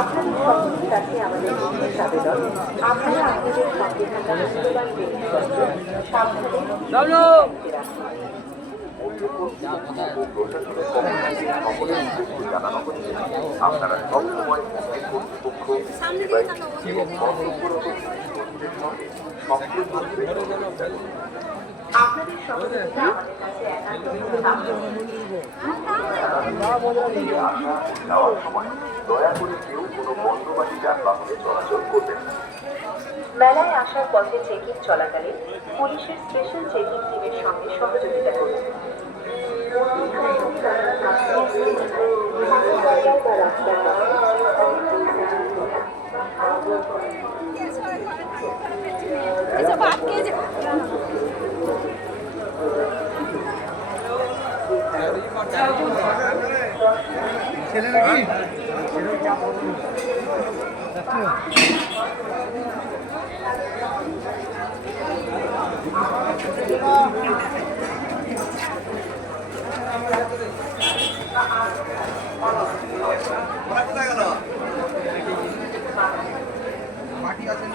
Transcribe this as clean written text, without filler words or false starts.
আপনাদের সকলের কাছে আমাদের বিশেষ আবেদন, আপনারা আপনাদের সঙ্গে থাকা মূল্যবান জিনিসপত্র সাবধানে রাখতে রাখুন। আপনারা সবসময় কর্তৃপক্ষ এবং কর্তব্যরত কর্মীদের সঙ্গে সম্পূর্ণ আপনাদের সহযোগিতা আমাদের কাছে একান্তভাবে যাওয়ার সময় দয়া করে কেউ কোনো বন্ধবাহী যানবাহনে চলাচল করবেন না। মেলায় আসার পথে চেকিং চলাকালে পুলিশের স্পেশাল চেকিং টিমের সঙ্গে সহযোগিতা করুন। ছেলেরা কি মাটি আছে